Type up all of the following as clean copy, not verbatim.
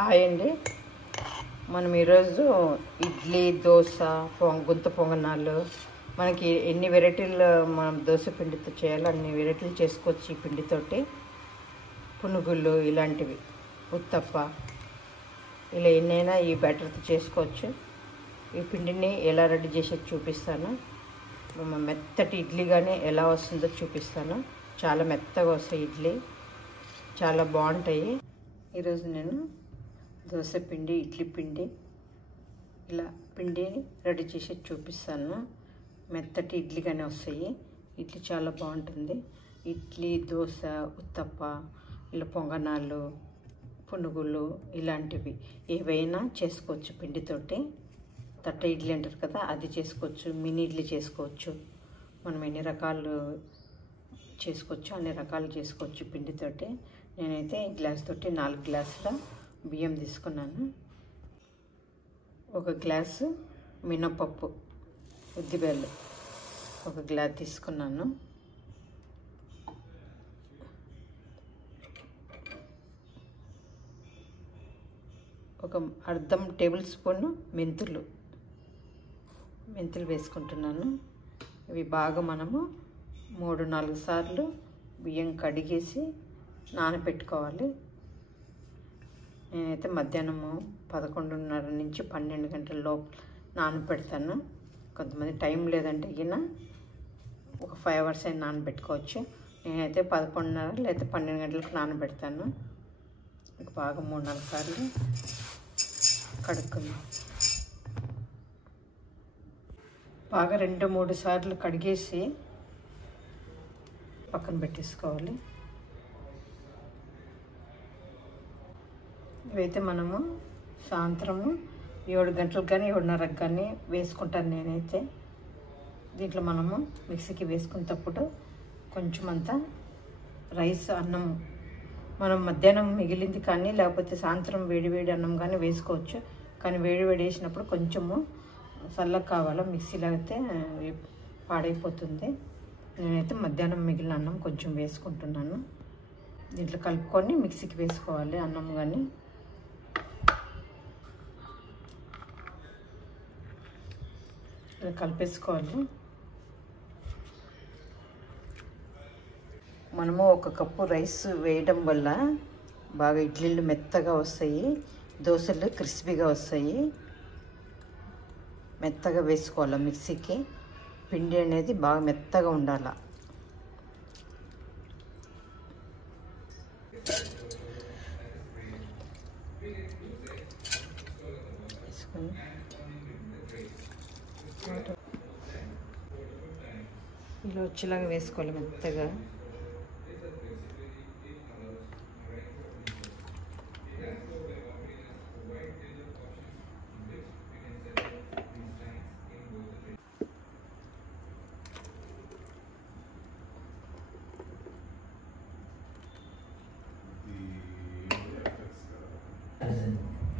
Hi అండి. మనం ఈరోజు ఇడ్లీ, దోశ, గుంత పొంగనాలు, మనకి ఎన్ని వెరైటీలు మనం దోశ పిండితో చేయాలో అన్ని వెరైటీలు చేసుకోవచ్చు. ఈ పిండితోటి పునుగులు ఇలాంటివి, ఉత్తప్ప, ఇలా ఎన్నైనా ఈ బ్యాటర్తో చేసుకోవచ్చు. ఈ పిండిని ఎలా రెడీ చేసేది చూపిస్తాను. మెత్తటి ఇడ్లీ కానీ ఎలా వస్తుందో చూపిస్తాను. చాలా మెత్తగా వస్తాయి ఇడ్లీ, చాలా బాగుంటాయి. ఈరోజు నేను దోశ పిండి, ఇడ్లీ పిండి, ఇలా పిండిని రెడీ చేసి చూపిస్తాను. మెత్తటి ఇడ్లీగానే వస్తాయి. ఇడ్లీ చాలా బాగుంటుంది. ఇడ్లీ, దోశ, ఉత్తప్ప, ఇలా పొంగనాలు, పునుగులు ఇలాంటివి ఏవైనా చేసుకోవచ్చు పిండితోటి. తట్ట ఇడ్లీ అంటారు కదా, అది చేసుకోవచ్చు. మినీ ఇడ్లీ చేసుకోవచ్చు. మనం ఎన్ని రకాలు చేసుకోవచ్చు, అన్ని రకాలు చేసుకోవచ్చు పిండితోటి. నేనైతే ఈ గ్లాస్ తోటి 4 గ్లాసుల బియ్యం తీసుకున్నాను. 1 గ్లాసు మినపప్పు, ఉద్దిబెల్లు 1 గ్లాస్ తీసుకున్నాను. ఒక అర్ధం టేబుల్ స్పూన్ మెంతులు వేసుకుంటున్నాను. ఇవి బాగా మనము 3-4 సార్లు బియ్యం కడిగేసి నానబెట్టుకోవాలి. నేనైతే మధ్యాహ్నము 11:30 నుంచి 12 గంటల లోపు నానబెడతాను. కొంతమంది టైం లేదంటే గిన ఒక 5 అవర్స్ అయినా నానబెట్టుకోవచ్చు. నేనైతే 11:30 లేదా 12 గంటలకు నానబెడతాను. బాగా 3-4 సార్లు కడుక్కుందాం. బాగా 2-3 సార్లు కడిగేసి పక్కన పెట్టేసుకోవాలి. ఇవైతే మనము సాయంత్రము 7 గంటలకు కానీ 7:30కు కానీ వేసుకుంటాను నేనైతే. దీంట్లో మనము మిక్సీకి వేసుకునేటప్పుడు కొంచెం అంతా రైస్, అన్నం, మనం మధ్యాహ్నం మిగిలింది కానీ లేకపోతే సాయంత్రం వేడి అన్నం కానీ వేసుకోవచ్చు. కానీ వేడి వేసినప్పుడు కొంచెము చల్లగా కావాలా, మిక్సీలో అయితే పాడైపోతుంది. నేనైతే మధ్యాహ్నం మిగిలిన అన్నం కొంచెం వేసుకుంటున్నాను. దీంట్లో కలుపుకొని మిక్సీకి వేసుకోవాలి అన్నం కానీ. ఇలా కలిపేసుకోవాలి. మనము 1 కప్పు రైస్ వేయడం వల్ల బాగా ఇడ్లీలు మెత్తగా వస్తాయి, దోశలు క్రిస్పీగా వస్తాయి. మెత్తగా వేసుకోవాలి మిక్సీకి. పిండి అనేది బాగా మెత్తగా ఉండాలి. ఇలా వచ్చేలాగా వేసుకోవాలి మెత్తగా.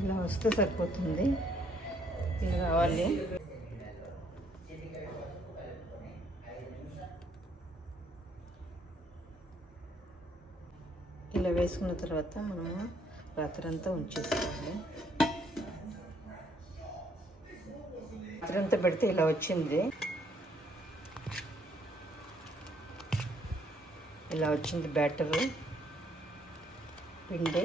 ఇలా వస్తే సరిపోతుంది. ఇలా రావాలి. ఇలా వేసుకున్న తర్వాత మనము రాత్రంతా ఉంచేసుకోవాలి. రాత్రంతా పెడితే ఇలా వచ్చింది. ఇలా వచ్చింది బ్యాటరు, పిండి.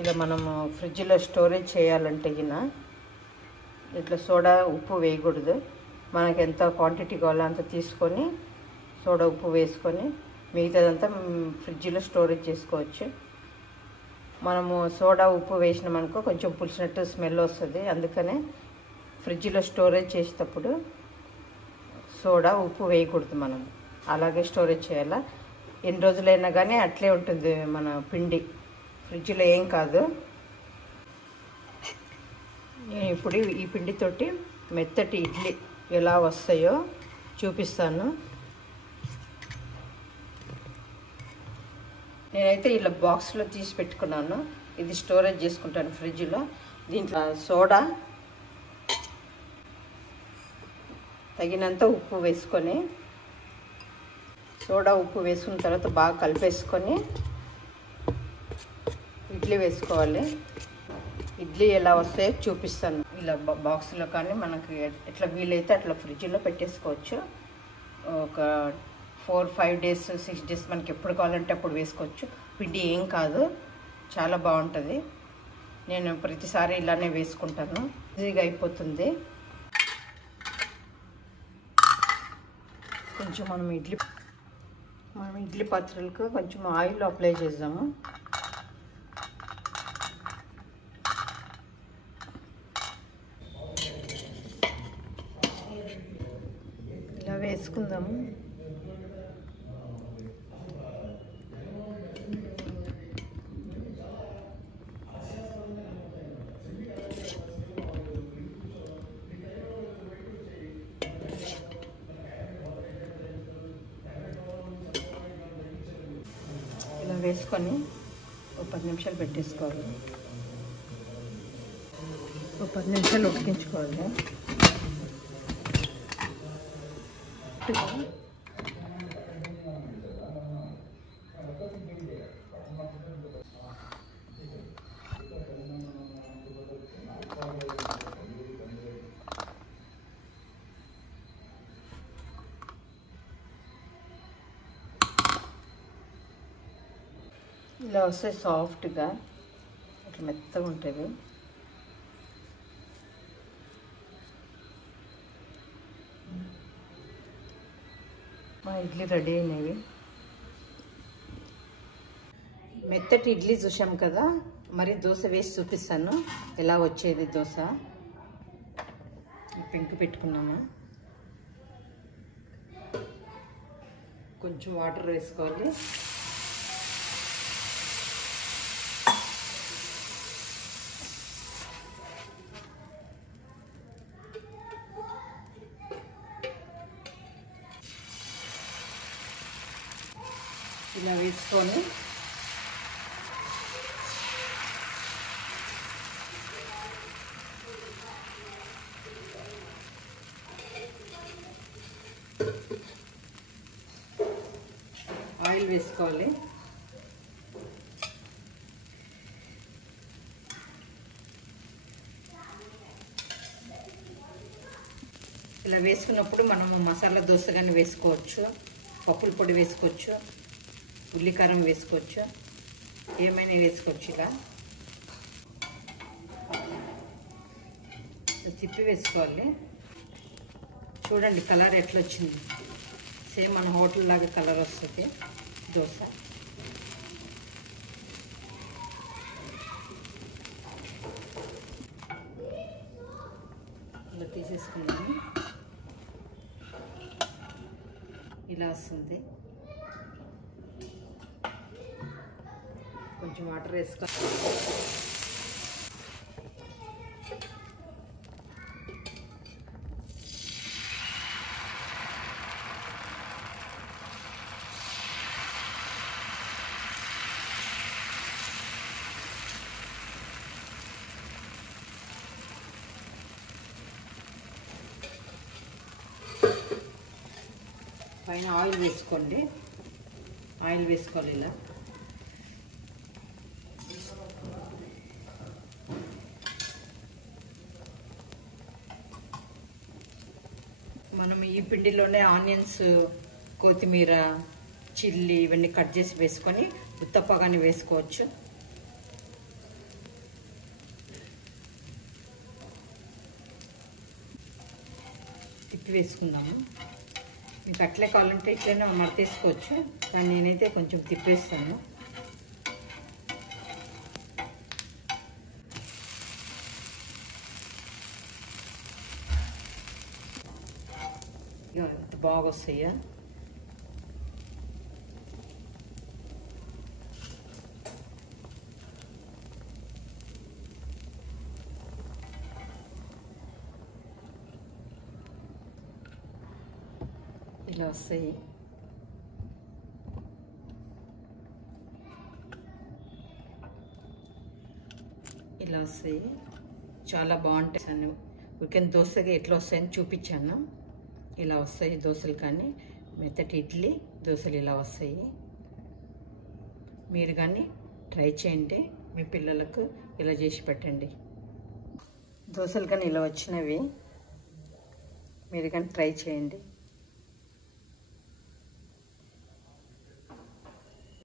ఇలా మనము ఫ్రిడ్జ్లో స్టోరేజ్ చేయాలంటే గిన ఇట్లా సోడా, ఉప్పు వేయకూడదు. మనకి ఎంత క్వాంటిటీ కావాలో అంత తీసుకొని సోడా, ఉప్పు వేసుకొని మిగతాదంతా ఫ్రిడ్జ్లో స్టోరేజ్ చేసుకోవచ్చు. మనము సోడా, ఉప్పు వేసినామనుకో కొంచెం పులిసినట్టు స్మెల్ వస్తుంది. అందుకనే ఫ్రిడ్జ్లో స్టోరేజ్ చేసేటప్పుడు సోడా, ఉప్పు వేయకూడదు. మనం అలాగే స్టోరేజ్ చేయాలా. ఎన్ని రోజులైనా కానీ అట్లే ఉంటుంది మన పిండి, ఫ్రిడ్జ్లో ఏం కాదు. నేను ఇప్పుడు ఈ పిండితోటి మెత్తటి ఇడ్లీ ఎలా వస్తాయో చూపిస్తాను. నేనైతే ఇలా బాక్స్లో తీసి పెట్టుకున్నాను. ఇది స్టోరేజ్ చేసుకుంటాను ఫ్రిడ్జ్లో. దీంట్లో సోడా, తగినంత ఉప్పు వేసుకొని సోడా ఉప్పు వేసుకున్న తర్వాత బాగా కలిపేసుకొని ఇడ్లీ వేసుకోవాలి. ఇడ్లీ ఎలా వస్తాయో చూపిస్తాను. ఇలా బాక్స్లో కానీ మనకి ఎట్లా వీలైతే అట్లా ఫ్రిడ్జ్లో పెట్టేసుకోవచ్చు. ఒక 4-5 days 6 days మనకి ఎప్పుడు కావాలంటే అప్పుడు వేసుకోవచ్చు. పిండి ఏం కాదు, చాలా బాగుంటుంది. నేను ప్రతిసారి ఇలానే వేసుకుంటాను, ఈజీగా అయిపోతుంది. కొంచెం మనం ఇడ్లీ పాత్రలకు కొంచెం ఆయిల్ అప్లై చేద్దాము. ఇలా వేసుకుందాము. ఇలా వేసుకొని ఒక 10 నిమిషాలు పెట్టేసుకోవాలి. ఒక 10 నిమిషాలు ఉడికించుకోవాలి. ఇలా వస్తే సాఫ్ట్గా అట్లా మెత్తగా ఉంటుంది. మా ఇడ్లీ రెడీ అయినవి. మెత్తటి ఇడ్లీ చూసాం కదా, మరి దోశ వేసి చూపిస్తాను ఎలా వచ్చేది. దోశ పెంకు పెట్టుకున్నాము. కొంచెం వాటర్ వేసుకోవాలి. ఇలా వేసుకొని ఆయిల్ వేసుకోవాలి. ఇలా వేసుకున్నప్పుడు మనం మసాలా దోశ కానీ వేసుకోవచ్చు, పప్పుల పొడి వేసుకోవచ్చు, ఉల్లికారం వేసుకోవచ్చు, ఏమైనా వేసుకోవచ్చు. ఇలా తిప్పి వేసుకోవాలి. చూడండి కలర్ ఎట్లా వచ్చింది. సేమ్ మన హోటల్ లాగా కలర్ వస్తుంది దోశ. ఇలా తీసేసుకున్నాము. ఇలా వస్తుంది. కొంచెం వాటర్ వేసుకో. పైన ఆయిల్ వేసుకోండి. ఆయిల్ వేసుకోవాలి. ఇలా మనం ఈ పిండిలోనే ఆనియన్స్, కొత్తిమీర, చిల్లీ ఇవన్నీ కట్ చేసి వేసుకొని ఉత్తప్పగానే వేసుకోవచ్చు. తిప్పి వేసుకుందాము. మీకు అట్లే కావాలంటే ఇట్లనే మడతేసుకోవచ్చు, కానీ నేనైతే కొంచెం తిప్పేస్తాను. ఎంత బాగా వస్తాయా. ఇలా వస్తాయి. ఇలా వస్తాయి, చాలా బాగుంటాయి. ఊరికే దోశగా ఎట్లా వస్తాయని చూపించాను. ఇలా వస్తాయి దోశలు, కానీ మెత్తటి ఇడ్లీ దోశలు ఇలా వస్తాయి. మీరు కానీ ట్రై చేయండి. మీ పిల్లలకు ఇలా చేసి పెట్టండి. దోశలు కానీ ఇలా వచ్చినవి, మీరు కానీ ట్రై చేయండి.